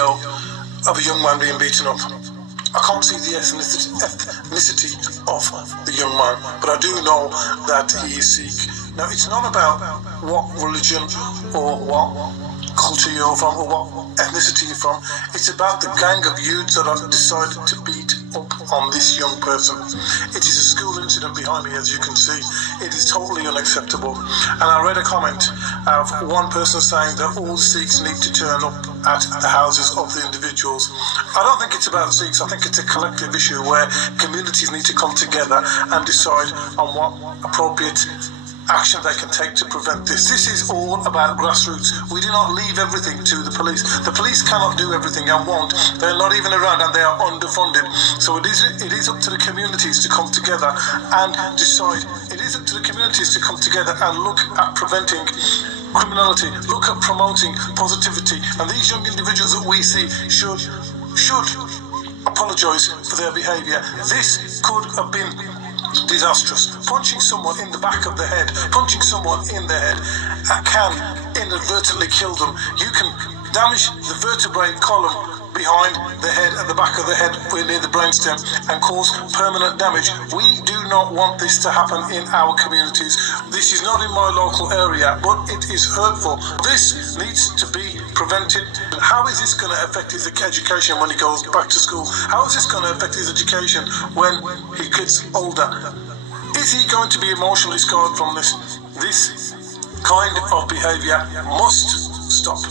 video of a young man being beaten up. I can't see the ethnicity of the young man, but I do know that he is Sikh. Now, it's not about what religion or what culture you're from or what ethnicity you're from. It's about the gang of youths that have decided to beat up on this young person. It is a school incident behind me, as you can see. It is totally unacceptable. And I read a comment of one person saying that all Sikhs need to turn up at the houses of the individuals. I don't think it's about Sikhs. I think it's a collective issue where communities need to come together and decide on what appropriate action they can take to prevent this. This is all about grassroots. We do not leave everything to the police. The police cannot do everything and won't. They're not even around and they are underfunded. So it is up to the communities to come together and decide. It is up to the communities to come together and look at preventing criminality, look at promoting positivity. And these young individuals that we see should apologise for their behaviour. This could have been disastrous. Punching someone in the back of the head, punching someone in the head can inadvertently kill them. You can damage the vertebrae column behind the head, at the back of the head, near the brainstem, and cause permanent damage. We do not want this to happen in our communities. This is not in my local area, but it is hurtful. This needs to be prevented. How is this going to affect his education when he goes back to school? How is this going to affect his education when he gets older? Is he going to be emotionally scarred from this? This kind of behaviour must stop.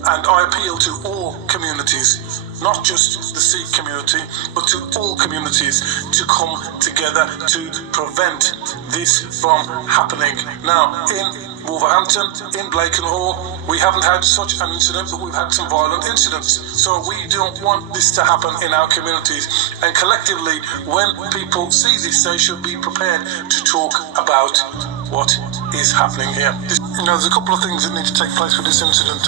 And I appeal to all communities, not just the Sikh community, but to all communities to come together to prevent this from happening. Now, in Wolverhampton, in Blakenhall, we haven't had such an incident, but we've had some violent incidents. So we don't want this to happen in our communities. And collectively, when people see this, they should be prepared to talk about what is happening here. There's a couple of things that need to take place with this incident.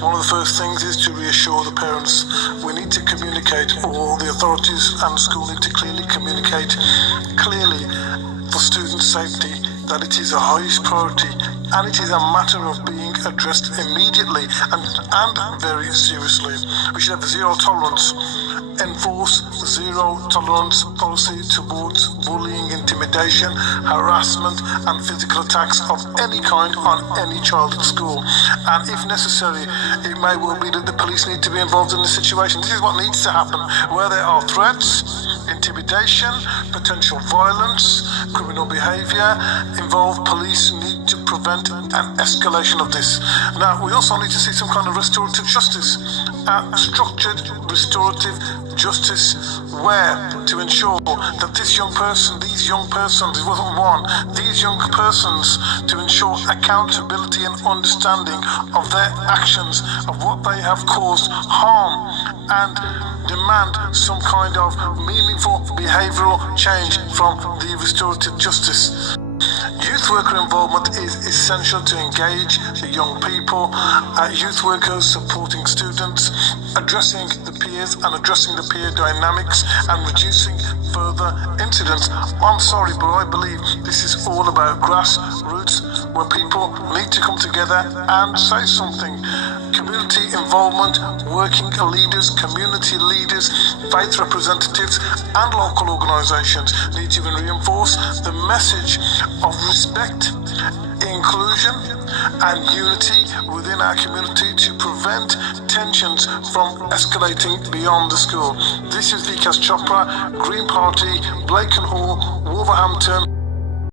One of the first things is to reassure the parents. We need to communicate, or the authorities and the school need to clearly communicate for student safety that it is a highest priority and it is a matter of being addressed immediately and very seriously. We should have zero tolerance. Enforce zero tolerance policy towards bullying, intimidation, harassment and physical attacks of any kind on any child at school. And if necessary, it may well be that the police need to be involved in the situation. This is what needs to happen. Where there are threats, intimidation, potential violence, criminal behaviour involved, police need to prevent an escalation of this. Now, we also need to see some kind of restorative justice, structured restorative justice, where to ensure that these young persons, it wasn't one, these young persons, to ensure accountability and understanding of their actions, of what they have caused harm, and demand some kind of meaningful behavioural change from the restorative justice. Youth worker involvement is essential to engage the young people, youth workers supporting students, addressing the peers and addressing the peer dynamics and reducing further incidents. I'm sorry, but I believe this is all about grassroots, where people need to come together and say something. Community involvement, working leaders, community leaders, faith representatives and local organisations need to reinforce the message of respect, inclusion and unity within our community to prevent tensions from escalating beyond the school. This is Vikas Chopra, Green Party, Blakenhall, Wolverhampton.